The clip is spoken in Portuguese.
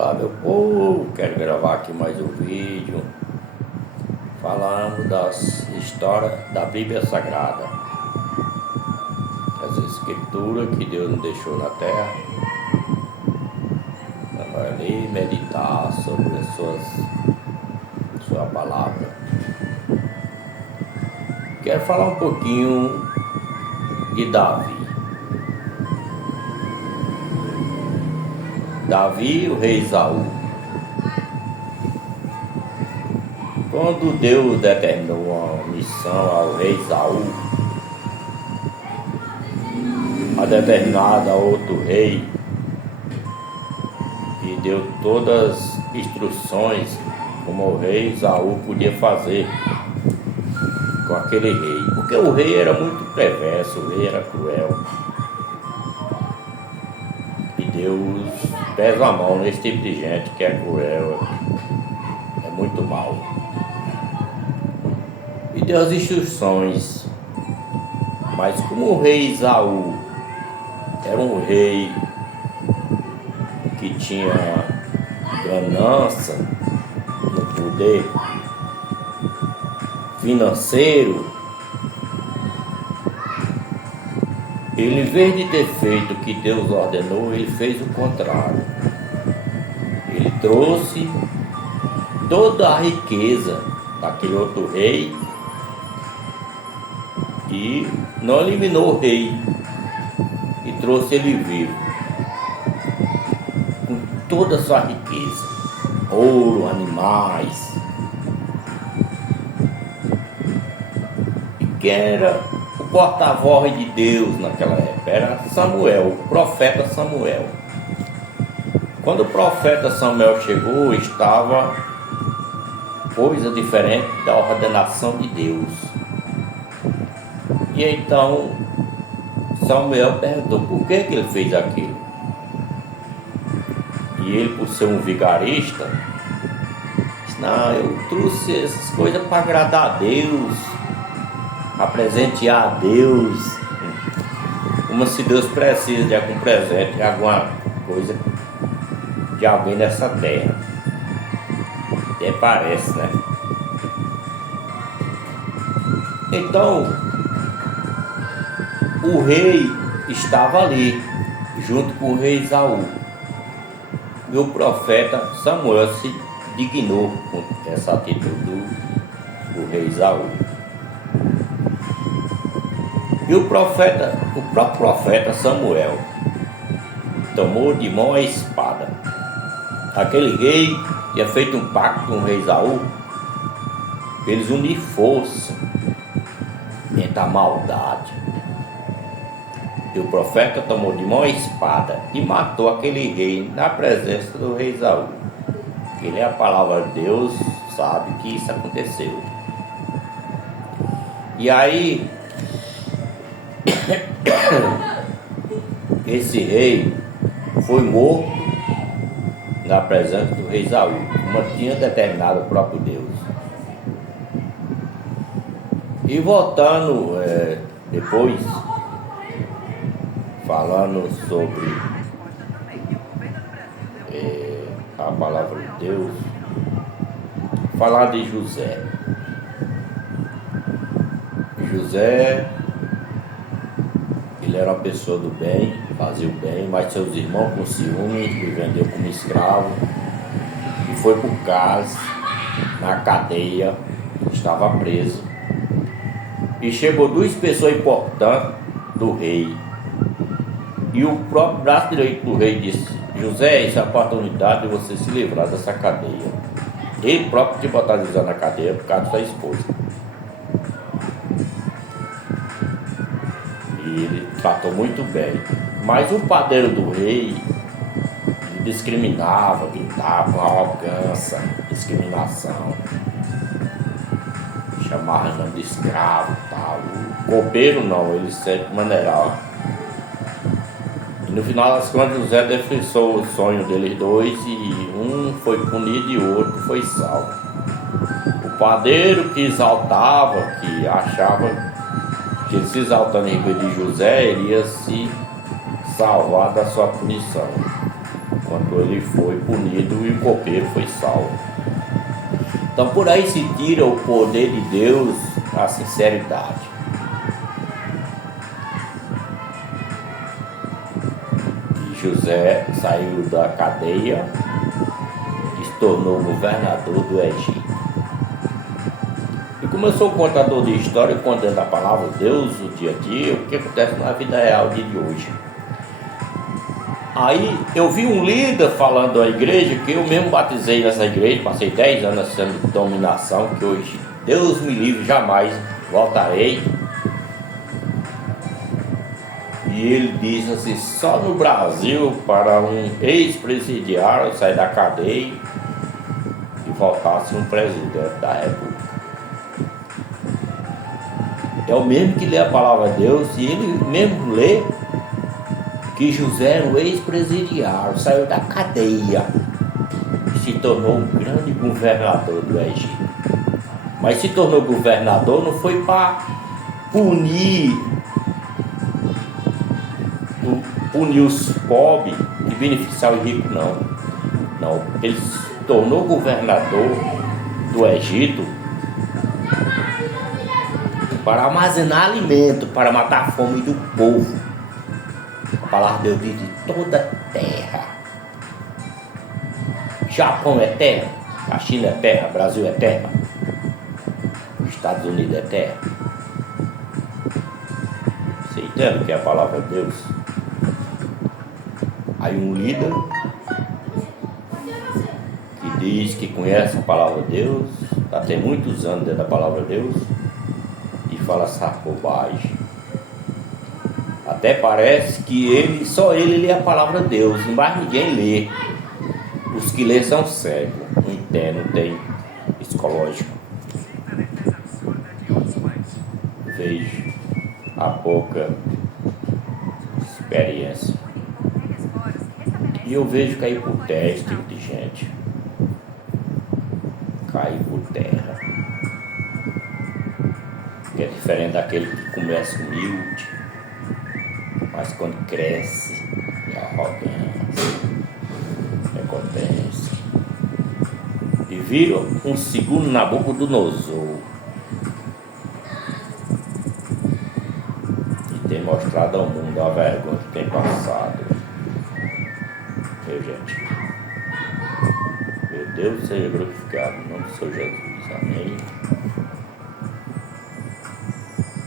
Olá meu povo, quero gravar aqui mais um vídeo falando das histórias da Bíblia Sagrada, as escrituras que Deus nos deixou na terra, para ler e meditar sobre as sua palavra. Quero falar um pouquinho de Davi, o rei Saul. Quando Deus determinou uma missão ao rei Saul, a determinada a outro rei, e deu todas as instruções como o rei Saul podia fazer com aquele rei, porque o rei era muito perverso, o rei era cruel, e Deus pesa a mão nesse tipo de gente que é cruel, é muito mal. E deu as instruções, mas como o rei Saul era um rei que tinha ganância no poder financeiro, ele, em vez de ter feito o que Deus ordenou, ele fez o contrário. Ele trouxe toda a riqueza daquele outro rei e não eliminou o rei, e trouxe ele vivo com toda a sua riqueza, ouro, animais. E quem era o porta-voz de Deus naquela época? Era Samuel, o profeta Samuel. Quando o profeta Samuel chegou, estava coisa diferente da ordenação de Deus. E então Samuel perguntou por que ele fez aquilo. E ele, por ser um vigarista, disse: não, eu trouxe essas coisas para agradar a Deus, para presentear a Deus, como se Deus precisa de algum presente, de alguma coisa de alguém nessa terra. Até parece, né? Então o rei estava ali, junto com o rei Saul. E o profeta Samuel se dignou com essa atitude do rei Saul. E o próprio profeta Samuel tomou de mão a espada. Aquele rei tinha feito um pacto com o rei Saul, eles unir força contra a maldade. E o profeta tomou de mão a espada e matou aquele rei na presença do rei Saul. Ele é a palavra de Deus, sabe que isso aconteceu. E aí esse rei foi morto na presença do rei Saul, como tinha determinado o próprio Deus. E voltando depois, falando sobre a palavra de Deus, falar de José. José, ele era uma pessoa do bem, fazia o bem, mas seus irmãos, com ciúme, lhe vendeu como escravo e foi por cárcere, na cadeia, estava preso. E chegou duas pessoas importantes do rei. E o próprio braço direito do rei disse: José, isso é a oportunidade de você se livrar dessa cadeia. Ele próprio tinha botado José na cadeia por causa da sua esposa. E ele tratou muito bem. Mas o padeiro do rei discriminava, gritava com arrogância, discriminação, chamava nome de escravo e tal. O copeiro não, ele sempre maneirava. E no final das contas, José definiu o sonho deles dois, e um foi punido e o outro foi salvo. O padeiro que exaltava, que achava que ele se exaltando em vez de José, ele ia se salvar da sua punição. quando ele foi punido e o copeiro foi salvo. Então por aí se tira o poder de Deus, a sinceridade. E José saiu da cadeia e se tornou governador do Egito. E como eu sou contador de história, contando a palavra de Deus, o dia a dia, o que acontece na vida real de hoje. Aí eu vi um líder falando da igreja, que eu mesmo batizei nessa igreja, passei 10 anos sendo de dominação, que hoje, Deus me livre, jamais voltarei. E ele disse assim, só no Brasil para um ex-presidiário sair da cadeia e voltasse um presidente da República. É o mesmo que lê a palavra de Deus, e ele mesmo lê que José era um ex-presidiário, saiu da cadeia e se tornou um grande governador do Egito. Mas se tornou governador não foi para punir os pobres e beneficiar os ricos, não. Não, ele se tornou governador do Egito para armazenar alimento, para matar a fome do povo. A palavra de Deus diz de toda a terra. Japão é terra, a China é terra, o Brasil é terra, os Estados Unidos é terra. Você entende o que é a palavra de Deus? Aí um líder que diz que conhece a palavra de Deus, já tem muitos anos dentro da palavra de Deus, e fala essa bobagem. Até parece que só ele lê a palavra de Deus, e mais ninguém lê. Os que lê são cegos, não entendem, não tem psicológico. Vejo a pouca experiência. E eu vejo cair por terra esse tipo de gente. Cair por terra. Que é diferente daquele que começa humilde, mas quando cresce, é arrogância, prepotência. E vira um segundo Nabucodonosor. E tem mostrado ao mundo a vergonha que tem passado. Meu gente. Meu Deus seja glorificado em nome do Senhor Jesus. Amém.